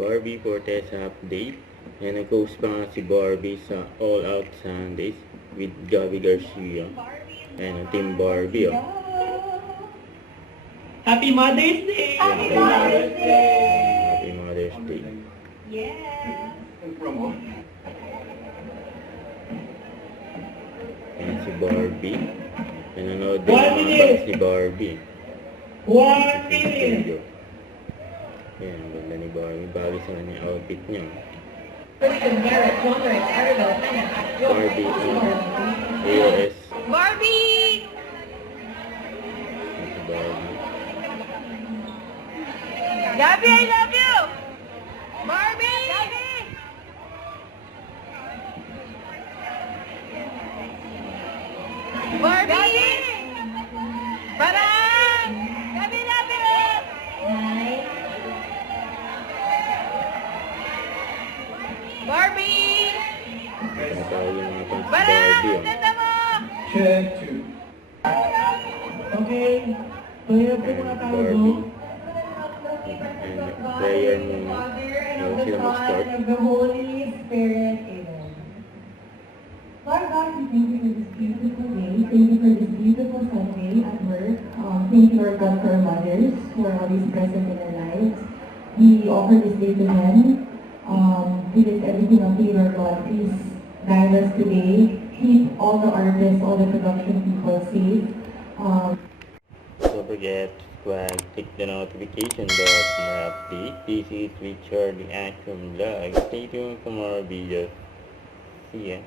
Barbie Fortes update. And nag-post pa nga si Barbie sa All Out Sundays with Gabby Garcia. And Team Barbie, oh. Happy Mother's Day! Happy Mother's Day! Happy Mother's Day. Yes! Ayan si Barbie. Nanonood din naman si Barbie. 1 minute! Ayan, ang ganda ni Barbie. Bagay sa kanyang outfit niya. Barbie AOS. Barbie! Ayan si Barbie. Gabby, I love you! Barbie! Gabby! Barbie! Parang! Gabby, love you! Barbie! Natawag yung mga fans si Parang! Barbie, Ang ganda mo! Check 2. Okay. Tuloy po mga tao Barbie. doon. And prayer muna. Bago sila mag-start. Of the Holy Spirit, amen. Lord God, we thank you for this beautiful day. Thank you for this beautiful Sunday at work. Thank you, Lord God, for our mothers who are always present in our lives. We offer this day to them. We lift everything up to you, Lord God. Please guide us today. Keep all the artists, all the production people safe. Don't forget to subscribe, click the notification bell for more updates. This is Richard the Action Vlog. Stay tuned for more videos. See ya.